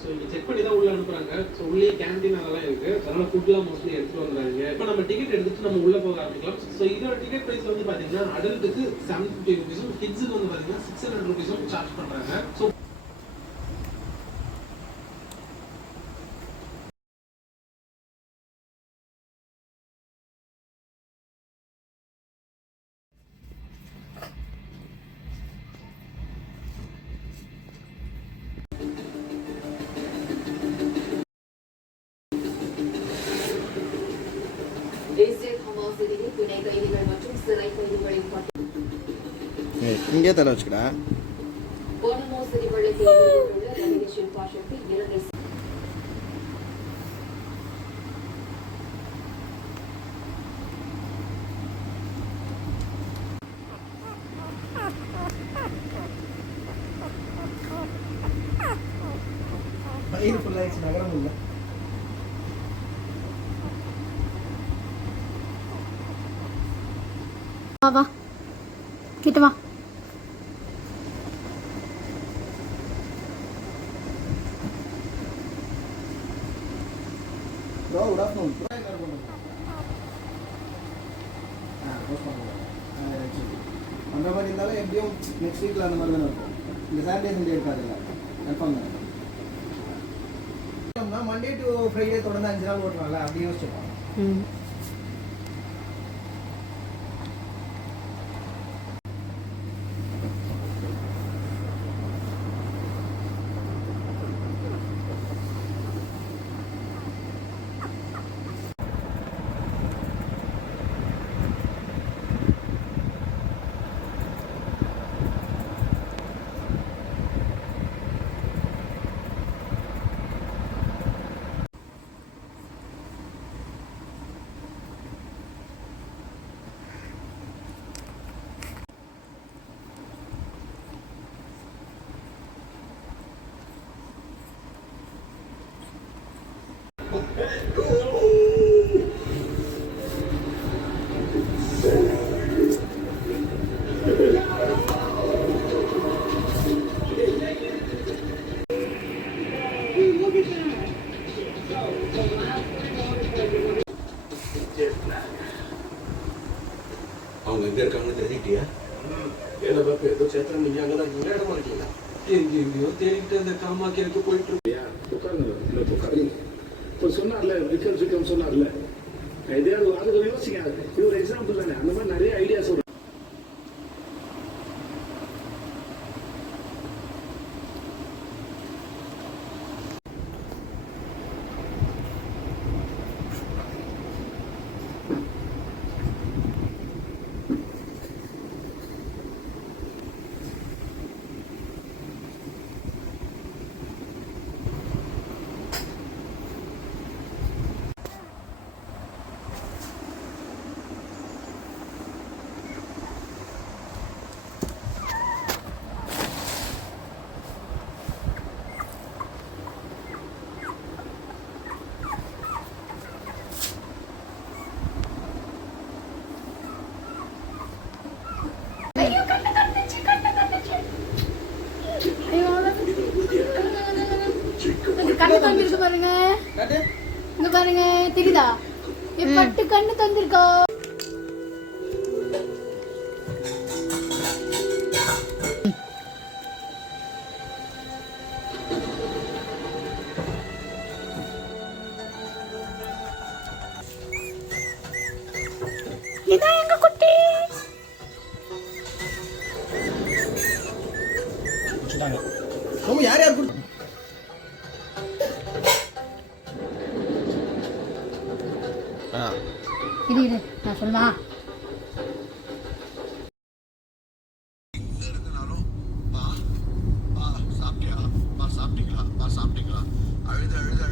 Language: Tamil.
ஸோ இங்கே செக் பண்ணி தான் உள்ளே அனுப்புகிறாங்க. ஸோ உள்ளே கேண்டீன் அதெல்லாம் இருக்குது. அதனால் ஃபுட்லாம் மோஸ்ட்லி எடுத்துகிட்டு வந்துடுறாங்க. இப்போ நம்ம டிக்கெட் எடுத்துட்டு நம்ம உள்ளே போக ஆரம்பிக்கலாம். ஸோ இதோட டிக்கெட் ப்ரைஸ் வந்து பார்த்தீங்கன்னா அடல்ட்டுக்கு 750 rupees, கிட்ஸுக்கு வந்து பார்த்தீங்கன்னா 600 rupees சார்ஜ் பண்ணுறாங்க. ஸோ இங்கே தர வச்சுக்கடா. வயிறு ஃபுல்லாகிடுச்சு, நகரம் இல்லை. வா கிட்ட வா. Bro good afternoon. அந்த மாதிரி இருந்தாலும் எப்படியும் நெக்ஸ்ட் வீக்கில் அந்த மாதிரி தானே இருக்கும். இந்த சாட்டர்டே சண்டே இருக்காதுல்ல, கன்ஃபார்ம் தானே. மண்டே டு ஃப்ரைடே தொடர்ந்து 5 நாள் ஓட்டுறாங்கல்ல, அப்படி யோசிச்சுருக்கோம். அவங்க எங்க இருக்காங்கன்னு தெரிஞ்சுக்கிட்டியா? என்ன பாப்பு ஏதோ சேத்திரம் நீங்க அங்கதான் இருக்கீங்களா, இடமா இருக்கீங்களா? எங்கேயோ தேடிட்டு அந்த காமாக்கியருக்கு போயிட்டு இல்லையா? உட்காருங்க, இல்லை உட்காருங்க. இப்போ சொன்னார்ல விக்ரம் சொன்னார்ல, எதையாவது அதுக்கு யோசிங்க. இது ஒரு எக்ஸாம்பிள் தானே. அந்த மாதிரி நிறைய ஐடியா சொல்றேன். கண்ணு தந்திருக்கு பாருங்க, இங்க பாருங்க தெரியுதா? பட்டு கண்ணு தந்திருக்கா. இதான் எங்க குட்டி. யார் யார் கொடுத்து இரு நான் சொல்லுவா. சாப்பிட்டீங்களா? அழுது அழுது